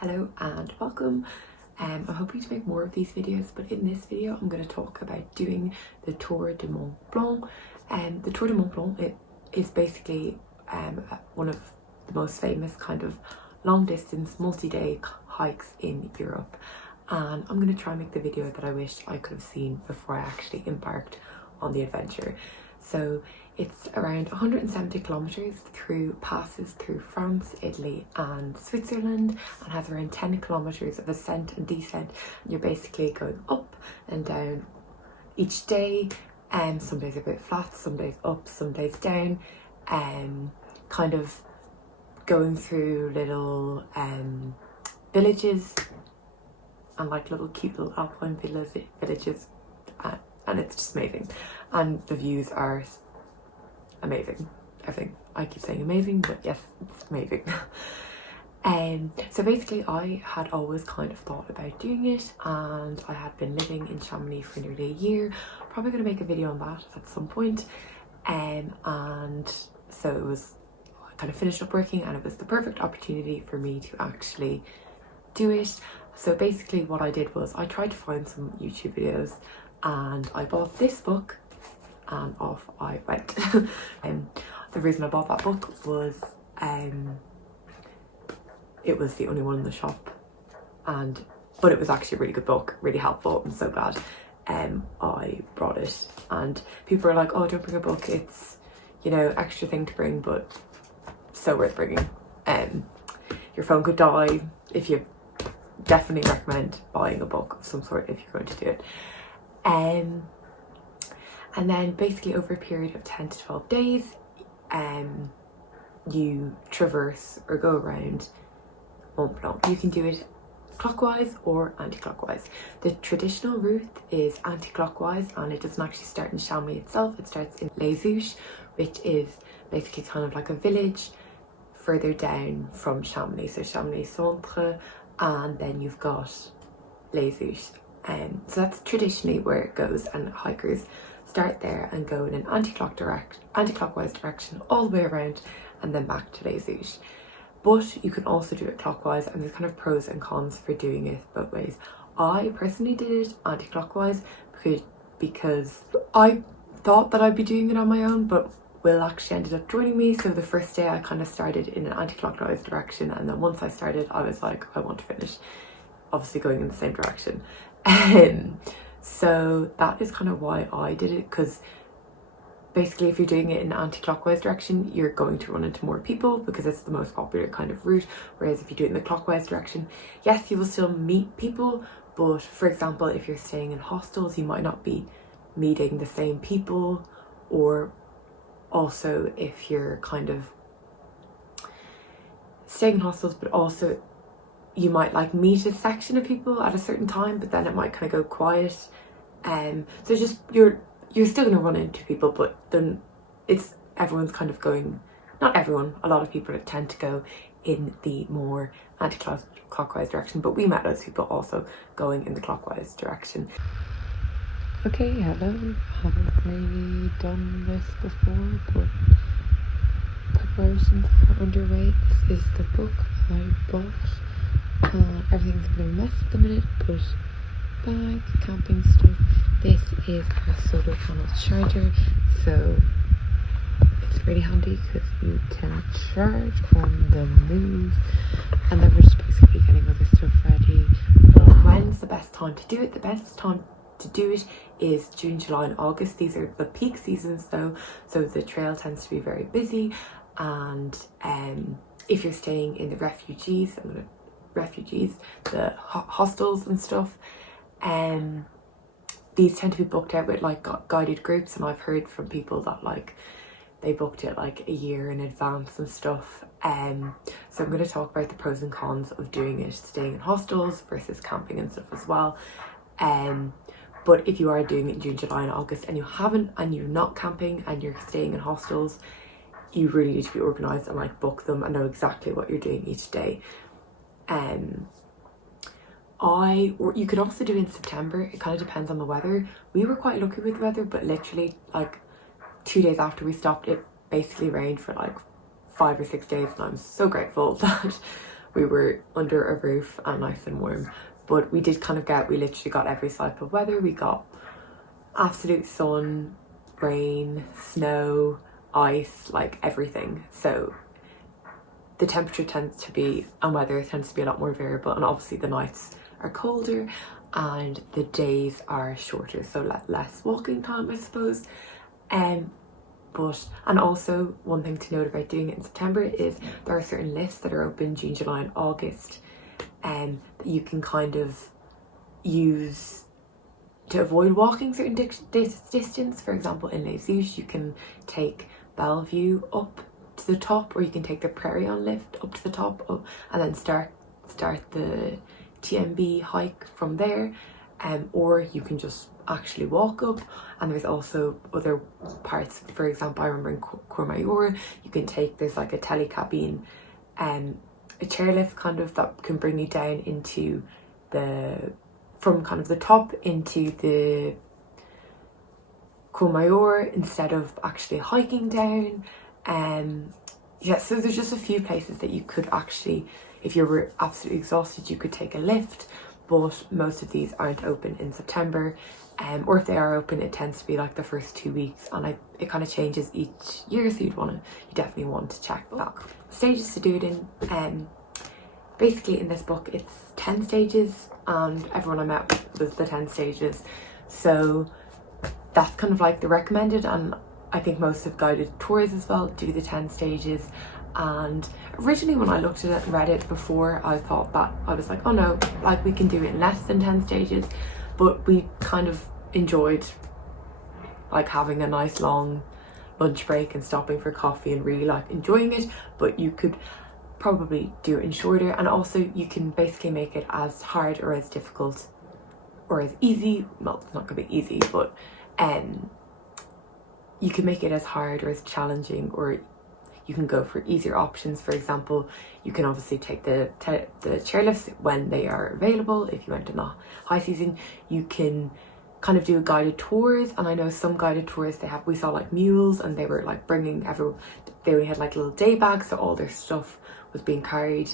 Hello and welcome. I'm hoping to make more of these videos, but in this video I'm going to talk about doing the Tour du Mont Blanc. The Tour du Mont Blanc, it is basically one of the most famous kind of long distance multi-day hikes in Europe, and I'm going to try and make the video that I wish I could have seen before I actually embarked on the adventure. So it's around 170 kilometers through passes through France, Italy and Switzerland, and has around 10 kilometers of ascent and descent. And you're basically going up and down each day, and some days are a bit flat, some days up, some days down, kind of going through little villages and like little cute little alpine villages, and it's just amazing, and the views are amazing. I keep saying amazing, but yes, it's amazing. So basically I had always kind of thought about doing it, and I had been living in Chamonix for nearly a year. Probably going to make a video on that at some point, and so it was, I kind of finished up working and it was the perfect opportunity for me to actually do it. So basically what I did was I tried to find some YouTube videos, and I bought this book and off I went. The reason I bought that book was it was the only one in the shop, but it was actually a really good book, really helpful. I'm so glad I brought it. And people are like, oh, don't bring a book, it's, you know, extra thing to bring, but so worth bringing. Your phone could die. If you definitely recommend buying a book of some sort if you're going to do it. And then basically over a period of 10 to 12 days, you traverse or go around Mont Blanc. You can do it clockwise or anti-clockwise. The traditional route is anti-clockwise, and it doesn't actually start in Chamonix itself. It starts in Les Houches, which is basically kind of like a village further down from Chamonix. So Chamonix Centre, and then you've got Les Houches. So that's traditionally where it goes, and hikers start there and go in an anti-clockwise direction all the way around and then back to Les Houches. But you can also do it clockwise, and there's kind of pros and cons for doing it both ways. I personally did it anti-clockwise because I thought that I'd be doing it on my own, but Will actually ended up joining me. So the first day I kind of started in an anti-clockwise direction, and then once I started I was like, I want to finish obviously going in the same direction. So that is kind of why I did it, because basically if you're doing it in an anti-clockwise direction you're going to run into more people because it's the most popular kind of route, whereas if you do it in the clockwise direction, yes, you will still meet people, but for example if you're staying in hostels you might not be meeting the same people, or also if you're kind of staying in hostels but also you might like meet a section of people at a certain time, but then it might kind of go quiet. So just you're still going to run into people, but then everyone's kind of going, not everyone, a lot of people tend to go in the more anti-clockwise direction, but we met those people also going in the clockwise direction. Okay, hello, haven't really done this before, but preparations are underway. This is the book I bought. Everything's a bit of a mess at the minute, but bag, camping stuff. This is a solar panel charger, so it's really handy because you can charge on the move, and then we're just basically getting other stuff ready. When's the best time to do it? The best time to do it is June, July and August. These are the peak seasons though, so the trail tends to be very busy, and if you're staying in the refugees, the hostels and stuff, these tend to be booked out with like guided groups, and I've heard from people that like they booked it like a year in advance and stuff. So I'm going to talk about the pros and cons of doing it, staying in hostels versus camping and stuff as well. But if you are doing it in June, July and August and you're not camping and you're staying in hostels, you really need to be organised and like book them and know exactly what you're doing each day. You can also do it in September. It kind of depends on the weather. We were quite lucky with the weather, but literally like 2 days after we stopped it basically rained for like 5 or 6 days, and I'm so grateful that we were under a roof and nice and warm. But we did kind of we literally got every type of weather. We got absolute sun, rain, snow, ice, like everything. So the temperature tends to be, and weather tends to be a lot more variable, and obviously the nights are colder and the days are shorter, so less walking time, I suppose. And also one thing to note about doing it in September is there are certain lifts that are open June, July and August that you can kind of use to avoid walking certain distance. For example, in Les Houches you can take Bellevue up to the top, or you can take the Prairie on lift up to the top and then start the TMB hike from there, or you can just actually walk up. And there's also other parts. For example, I remember in Courmayeur you can take, there's like a telecabine, a chairlift kind of, that can bring you down into from kind of the top into the Courmayeur instead of actually hiking down. Yeah, so there's just a few places that you could actually, if you were absolutely exhausted, you could take a lift, but most of these aren't open in September. Or if they are open, it tends to be like the first 2 weeks, and it kind of changes each year, so you definitely want to check that. Stages to do it in. Basically in this book it's 10 stages, and everyone I met was the 10 stages, so that's kind of like the recommended, and I think most of guided tours as well do the 10 stages. And originally when I looked at it and read it before, I thought that, I was like, oh no, like we can do it in less than 10 stages, but we kind of enjoyed like having a nice long lunch break and stopping for coffee and really like enjoying it. But you could probably do it in shorter, and also you can basically make it as hard or as difficult or as easy. Well, it's not gonna be easy, but you can make it as hard or as challenging, or you can go for easier options. For example, you can obviously take the chairlifts when they are available. If you went in the high season, you can kind of do guided tours, and I know some guided tours we saw like mules, and they were like bringing they only had like little day bags, so all their stuff was being carried.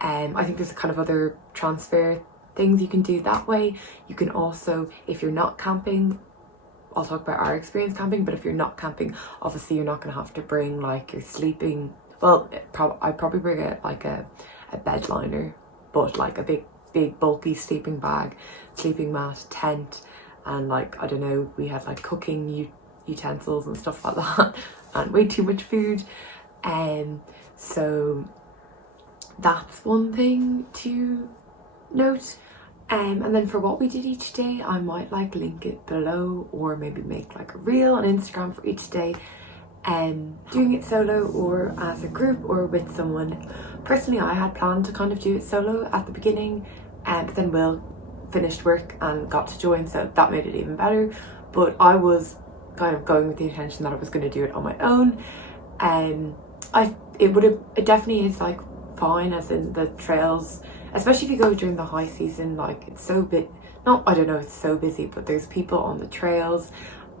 I think there's kind of other transfer things you can do that way. You can also, if you're not camping, I'll talk about our experience camping, but if you're not camping, obviously you're not going to have to bring like your sleeping, well, I'd probably bring a bed liner, but like a big bulky sleeping bag, sleeping mat, tent, and like, I don't know, we had like cooking utensils and stuff like that, and way too much food. So that's one thing to note. And then for what we did each day, I might like link it below, or maybe make like a reel on Instagram for each day, doing it solo or as a group or with someone. Personally, I had planned to kind of do it solo at the beginning, but then Will finished work and got to join, so that made it even better. But I was kind of going with the intention that I was going to do it on my own. It definitely is like fine, as in the trails, especially if you go during the high season, like it's so it's so busy, but there's people on the trails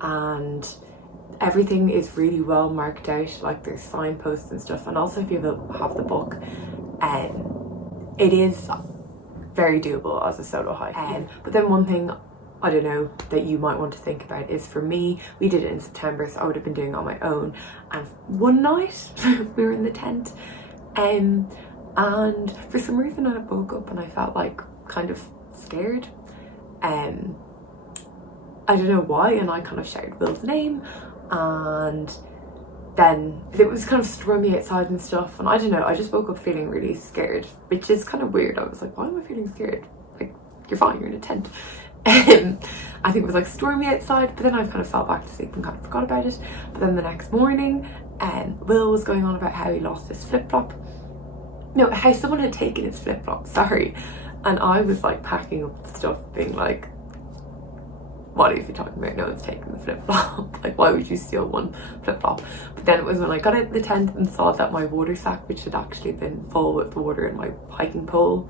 and everything is really well marked out, like there's signposts and stuff. And also if you have the book, it is very doable as a solo hike. But then one thing, I don't know, that you might want to think about is, for me, we did it in September, so I would have been doing it on my own, and one night we were in the tent, and for some reason I woke up and I felt like kind of scared. I don't know why, and I kind of shouted Will's name, and then it was kind of stormy outside and stuff, and I don't know, I just woke up feeling really scared, which is kind of weird. I was like, why am I feeling scared? Like, you're fine, you're in a tent. I think it was like stormy outside, but then I kind of fell back to sleep and kind of forgot about it. But then the next morning, Will was going on about how he lost his flip-flop. No, how someone had taken his flip-flop, sorry. And I was like packing up the stuff, being like, what are you talking about? No one's taking the flip-flop. Like, why would you steal one flip-flop? But then it was when I got out of the tent and saw that my water sack, which had actually been full with water, and my hiking poles,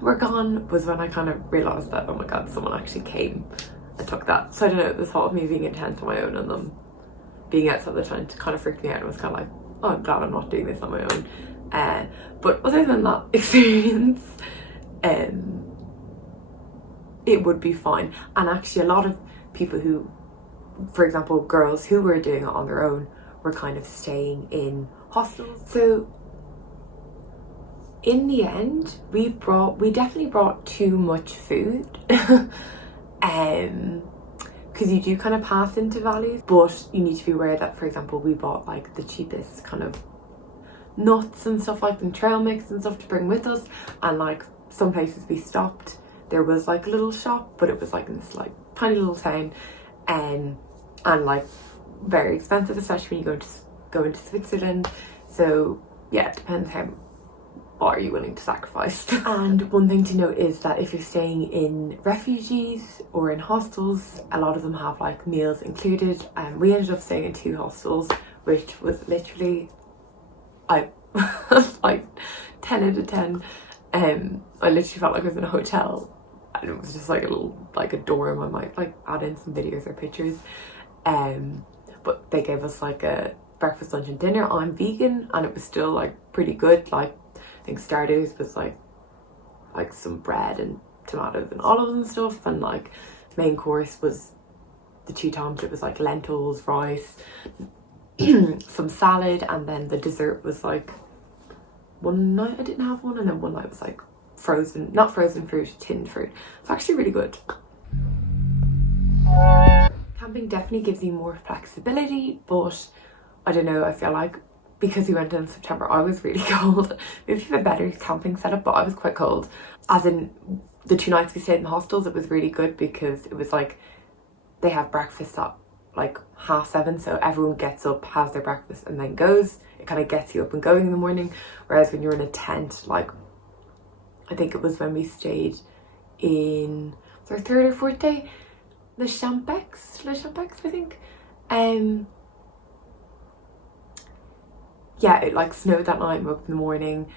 were gone, was when I kind of realised that, oh my god, someone actually came and took that. So I don't know, the thought of me being in a tent on my own and them being outside the tent kind of freaked me out, and was kind of like, oh, I'm glad I'm not doing this on my own. But other than that experience, it would be fine. And actually a lot of people who, for example, girls who were doing it on their own were kind of staying in hostels. So in the end, we definitely brought too much food. Because you do kind of pass into valleys, but you need to be aware that, for example, we bought like the cheapest kind of nuts and stuff like, and trail mix and stuff to bring with us. And like some places we stopped, there was like a little shop, but it was like in this like tiny little town, and like very expensive, especially when you go into Switzerland. So yeah, it depends how what are you willing to sacrifice. And one thing to note is that if you're staying in refugees or in hostels, a lot of them have like meals included. And we ended up staying in 2 hostels, which was literally like 10 out of 10. I literally felt like I was in a hotel, and it was just like a little, like a dorm. I might like add in some videos or pictures. But they gave us like a breakfast, lunch and dinner. I'm vegan, and it was still like pretty good. Like I think starters was like some bread and tomatoes and olives and stuff, and like main course was the 2 times it was like lentils, rice, some salad, and then the dessert was like, one night I didn't have one, and then one night was like not frozen fruit, tinned fruit. It's actually really good. Camping definitely gives you more flexibility, but I don't know, I feel like because we went in September, I was really cold. Maybe you have a better camping setup, but I was quite cold. As in, the 2 nights we stayed in the hostels, it was really good because it was like they have breakfast at like 7:30, so everyone gets up, has their breakfast and then goes. It kind of gets you up and going in the morning. Whereas when you're in a tent, like I think it was when we stayed in, was our 3rd or 4th day, Le Champex, I think. Yeah, it like snowed that night. I woke up in the morning.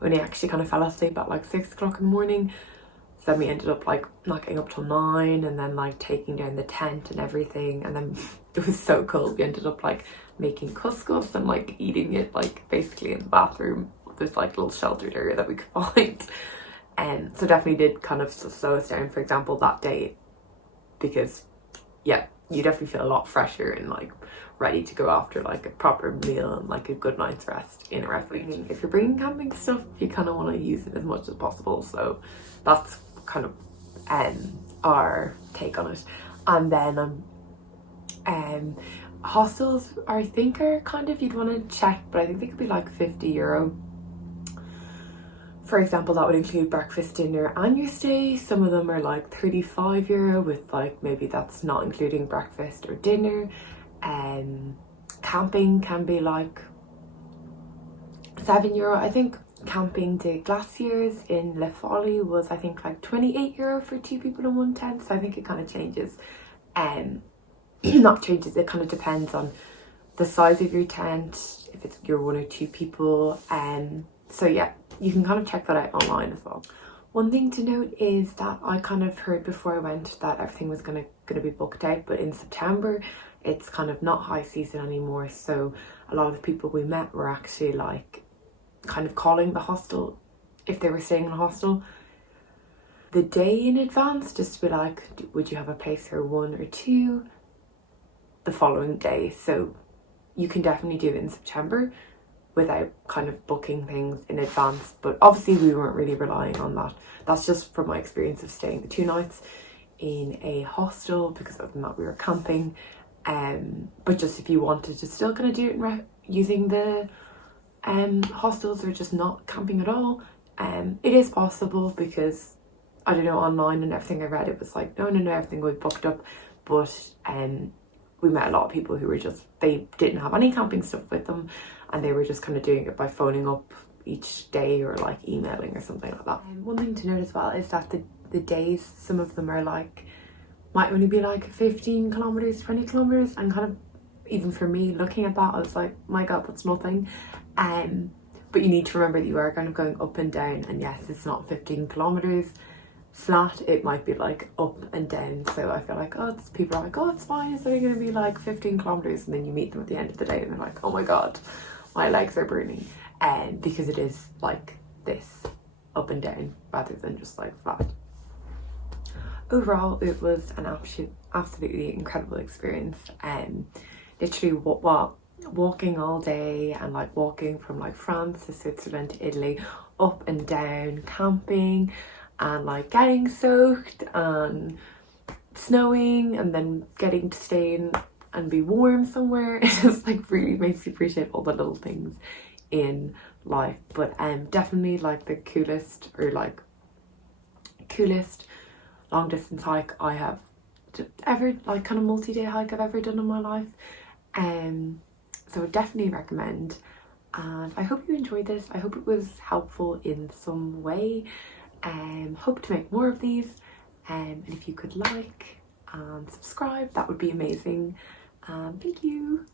Only actually kind of fell asleep at like 6 o'clock in the morning. So then we ended up like not getting up till 9, and then like taking down the tent and everything. And then it was so cold. We ended up like making couscous and like eating it like basically in the bathroom. There's like a little sheltered area that we could find. And so definitely did kind of slow us down, for example, that day, because yeah, you definitely feel a lot fresher and like ready to go after like a proper meal and like a good night's rest in a refuge. If you're bringing camping stuff, you kind of want to use it as much as possible. So that's kind of our take on it. And then hostels, I think, are kind of, you'd want to check, but I think they could be like €50. For example, that would include breakfast, dinner and your stay. Some of them are like €35 with like, maybe that's not including breakfast or dinner. Camping can be like €7. I think camping the glaciers in Le Folly was, I think, like €28 for 2 people in one tent. So I think it kind of changes. Not changes, it kind of depends on the size of your tent, if it's you're 1 or 2 people. So yeah, you can kind of check that out online as well. One thing to note is that I kind of heard before I went that everything was gonna be booked out, but in September it's kind of not high season anymore. So a lot of the people we met were actually like kind of calling the hostel, if they were staying in a hostel, the day in advance, just to be like, would you have a place for 1 or 2 the following day? So you can definitely do it in September without kind of booking things in advance, but obviously we weren't really relying on that. That's just from my experience of staying the 2 nights in a hostel, because other than that we were camping. But just if you wanted to still kind of do it using the hostels or just not camping at all, it is possible, because I don't know, online and everything I read, it was like no, everything was booked up. But we met a lot of people who were just, they didn't have any camping stuff with them, and they were just kind of doing it by phoning up each day or like emailing or something like that. One thing to note as well is that the days, some of them are like, might only be like 15 kilometers, 20 kilometers, and kind of, even for me looking at that, I was like, my god, that's nothing. But you need to remember that you are kind of going up and down, and yes, it's not 15 kilometers, flat, it might be like up and down. So I feel like, oh, people are like, oh, it's fine, it's only going to be like 15 kilometers, and then you meet them at the end of the day and they're like, oh my god, my legs are burning. And because it is like this, up and down, rather than just like flat. Overall, it was an absolutely incredible experience. Literally walking all day, and like walking from like France to Switzerland to Italy, up and down, camping, and like getting soaked and snowing, and then getting to stay in and be warm somewhere. It just like really makes you appreciate all the little things in life. But definitely like the coolest long distance hike I have ever, like kind of multi-day hike I've ever done in my life. So I definitely recommend, and I hope you enjoyed this. I hope it was helpful in some way. Hope to make more of these, and if you could like and subscribe, that would be amazing. Thank you.